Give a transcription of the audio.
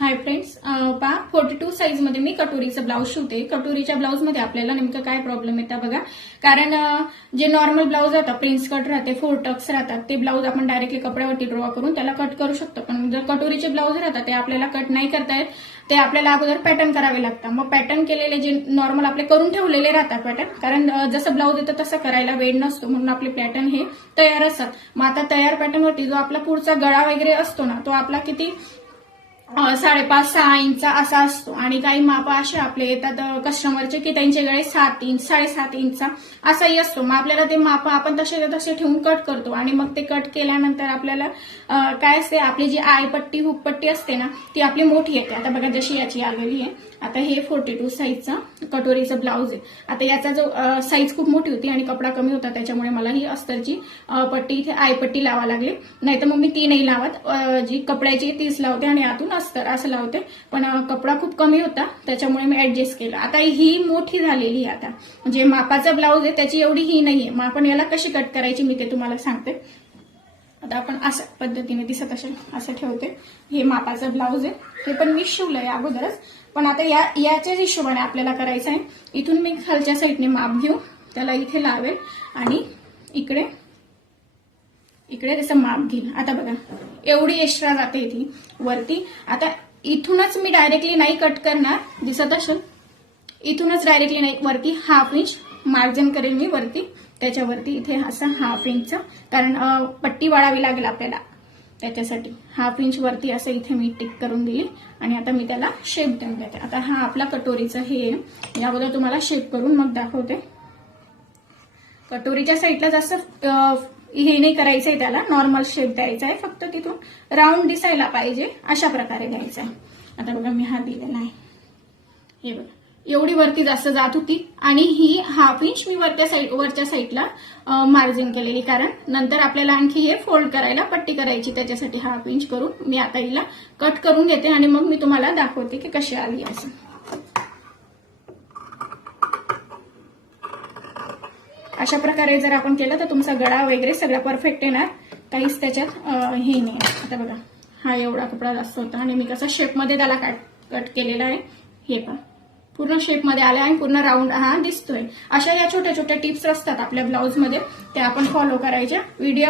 Hi friends, पहा 42 size मध्ये मी कटोरीचं blouse शिवते. कटोरीच्या ब्लाऊज मध्ये आपल्याला नेमकं काय प्रॉब्लेम येतात बघा. कारण जे नॉर्मल ब्लाऊज राहतात, प्रिन्स कट राहते, 4 टक्स राहतात, ते ब्लाऊज आपण डायरेक्टली कपड्यावरती ड्रॉ करून त्याला कट करू शकतो. पण जर कटोरीचे ब्लाऊज राहतात ते आपल्याला कट नाही करता येत, ते आपल्याला अगोदर पॅटर्न करावे लागतात. मग पॅटर्न केलेले जे नॉर्मल आपले करून ठेवलेले राहतात पॅटर्न, कारण जसं ब्लाऊज येतं तसं करायला वेळ नसतो, म्हणून आपले पॅटर्न हे तयार असतात. मग आता तयार पॅटर्नवरती जो आपला पुढचा गळा वगैरे असतो ना, तो आपला किती 5.5-6 इंच असा असतो. आणि काही माप असे आपले येतात कस्टमरचे की त्यांचे गळे 7 इंच 7.5 इंच असाही असतो. मग आपल्याला ते माप आपण तसे ठेवून कट करतो. आणि मग ते कट केल्यानंतर आपल्याला काय असते, आपली जी आयपट्टी हुकपट्टी असते ना, ती आपली मोठी येते. आता बघा जशी याची आलेली आहे. आता हे 42 साईजचा कटोरीचं ब्लाऊज आहे. आता याचा जो साईज खूप मोठी होती आणि कपडा कमी होता, त्याच्यामुळे मला ही अस्तरची पट्टी इथे आयपट्टी लावा लागली. नाहीतर मग मी ती नाही लावत, जी कपड्याची तीच लावते आणि आतून अस्तर असं लावते. पण कपडा खूप कमी होता, त्याच्यामुळे मी ऍडजस्ट केलं. आता ही मोठी झालेली आहे. आता म्हणजे मापाचा ब्लाऊज आहे, त्याची एवढी ही नाहीये. मग आपण याला कशी कट करायची मी ते तुम्हाला सांगते. आता आपण अशा पद्धतीने दिसत असेल असं ठेवते. हे मापाचं ब्लाऊज आहे, हे पण मी शिवलंय अगोदरच. पण आता याच्याच हिशोबाने आपल्याला करायचं आहे. इथून मी खालच्या साईडने माप घेऊ, त्याला इथे लावेल आणि इकडे त्याचं माप घेईल. आता बघा एवढी एक्स्ट्रा जाते इथे वरती. आता इथूनच मी डायरेक्टली नाही कट करणार, दिसत असेल. इथूनच डायरेक्टली नाही, वरती 1/2 इंच मार्जिन करेल मी वरती. त्याच्यावरती इथे असं 1/2 इंच, कारण पट्टी वाढावी लागेल आपल्याला, त्याच्यासाठी 1/2 इंच वरती असं इथे मी टिक करून दिली. आणि आता मी त्याला शेप देऊन देते. आता हा आपला कटोरीचा हे याबद्दल तुम्हाला शेप करून मग दाखवते. कटोरीच्या साईडला जास्त हे नाही करायचंय, त्याला नॉर्मल शेप द्यायचा आहे. फक्त तिथून राऊंड दिसायला पाहिजे अशा प्रकारे द्यायचा आहे. आता बघा मी हा दिलेला आहे. हे बघा एवढी वरती जास्त जात होती आणि ही 1/2 इंच मी वरच्या साईडला मार्जिन केलेली, कारण नंतर आपल्याला आणखी हे फोल्ड करायला पट्टी करायची, त्याच्यासाठी 1/2 इंच करून मी आता हिला कट करून घेते आणि मग मी तुम्हाला दाखवते की कशी आली असं. अशा प्रकारे जर आपण केलं तर तुमचा गळा वगैरे सगळं परफेक्ट येणार, काहीच त्याच्यात हे नाही. आता बघा हा एवढा कपडा जास्त होता आणि मी कसा शेपमध्ये त्याला कट केलेला आहे. हे पण पूर्ण शेपमध्ये आला आहे, पूर्ण राऊंड हा दिसतोय. अशा या छोट्या छोट्या टिप्स असतात आपल्या ब्लाऊजमध्ये, त्या आपण फॉलो करायच्या. व्हिडिओ